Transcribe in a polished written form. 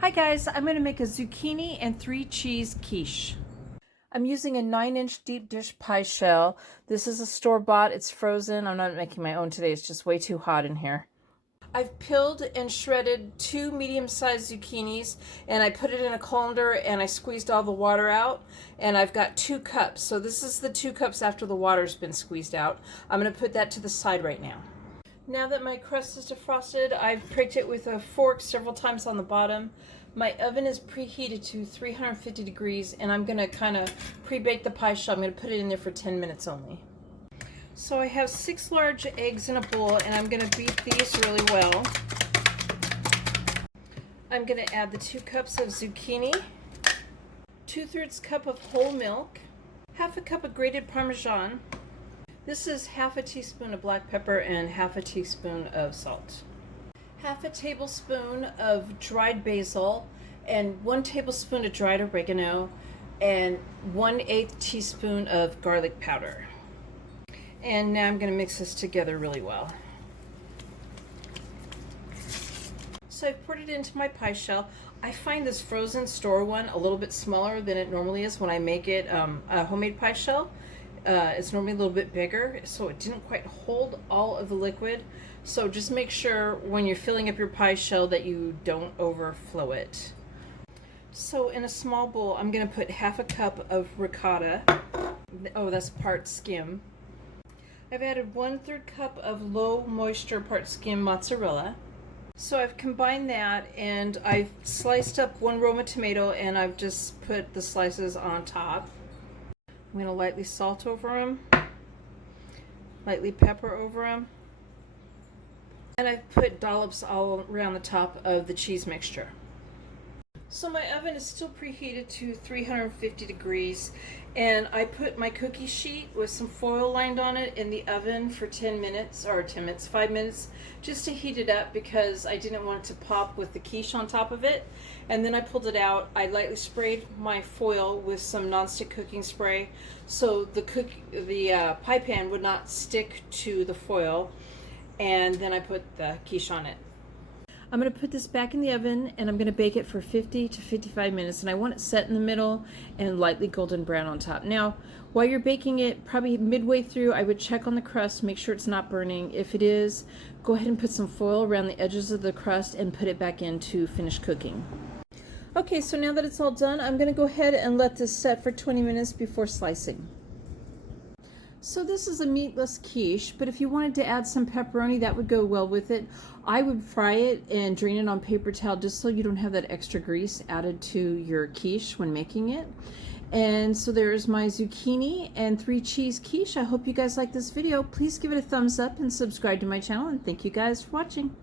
Hi guys, I'm going to make a zucchini and 3-cheese quiche. I'm using a 9-inch deep dish pie shell. This is a store-bought, it's frozen. I'm not making my own today, it's just way too hot in here. I've peeled and shredded 2 medium-sized zucchinis and I put it in a colander and I squeezed all the water out, and I've got 2 cups. So this is the 2 cups after the water's been squeezed out. I'm going to put that to the side right now. Now that my crust is defrosted, I've pricked it with a fork several times on the bottom. My oven is preheated to 350 degrees and I'm going to kind of pre-bake the pie shell. I'm going to put it in there for 10 minutes only. So I have 6 large eggs in a bowl and I'm going to beat these really well. I'm going to add the 2 cups of zucchini, 2/3 cup of whole milk, half a cup of grated Parmesan. This is half a teaspoon of black pepper and half a teaspoon of salt. Half a tablespoon of dried basil and 1 tablespoon of dried oregano and 1/8 teaspoon of garlic powder. And now I'm going to mix this together really well. So I've poured it into my pie shell. I find this frozen store one a little bit smaller than it normally is when I make it a homemade pie shell. It's normally a little bit bigger, so it didn't quite hold all of the liquid. So just make sure when you're filling up your pie shell that you don't overflow it. So in a small bowl, I'm going to put half a cup of ricotta. Oh, that's part skim. I've added 1/3 cup of low moisture part skim mozzarella. So I've combined that and I've sliced up 1 Roma tomato and I've just put the slices on top. I'm going to lightly salt over them, lightly pepper over them, and I've put dollops all around the top of the cheese mixture. So my oven is still preheated to 350 degrees, and I put my cookie sheet with some foil lined on it in the oven for 5 minutes, just to heat it up because I didn't want it to pop with the quiche on top of it. And then I pulled it out. I lightly sprayed my foil with some nonstick cooking spray so the pie pan would not stick to the foil, and then I put the quiche on it. I'm going to put this back in the oven and I'm going to bake it for 50 to 55 minutes, and I want it set in the middle and lightly golden brown on top. Now, while you're baking it, probably midway through, I would check on the crust, make sure it's not burning. If it is, go ahead and put some foil around the edges of the crust and put it back in to finish cooking. Okay, so now that it's all done, I'm going to go ahead and let this set for 20 minutes before slicing. So this is a meatless quiche, but if you wanted to add some pepperoni, that would go well with it. I would fry it and drain it on paper towel just so you don't have that extra grease added to your quiche when making it. And so there's my zucchini and 3-cheese quiche. I hope you guys like this video. Please give it a thumbs up and subscribe to my channel, and thank you guys for watching.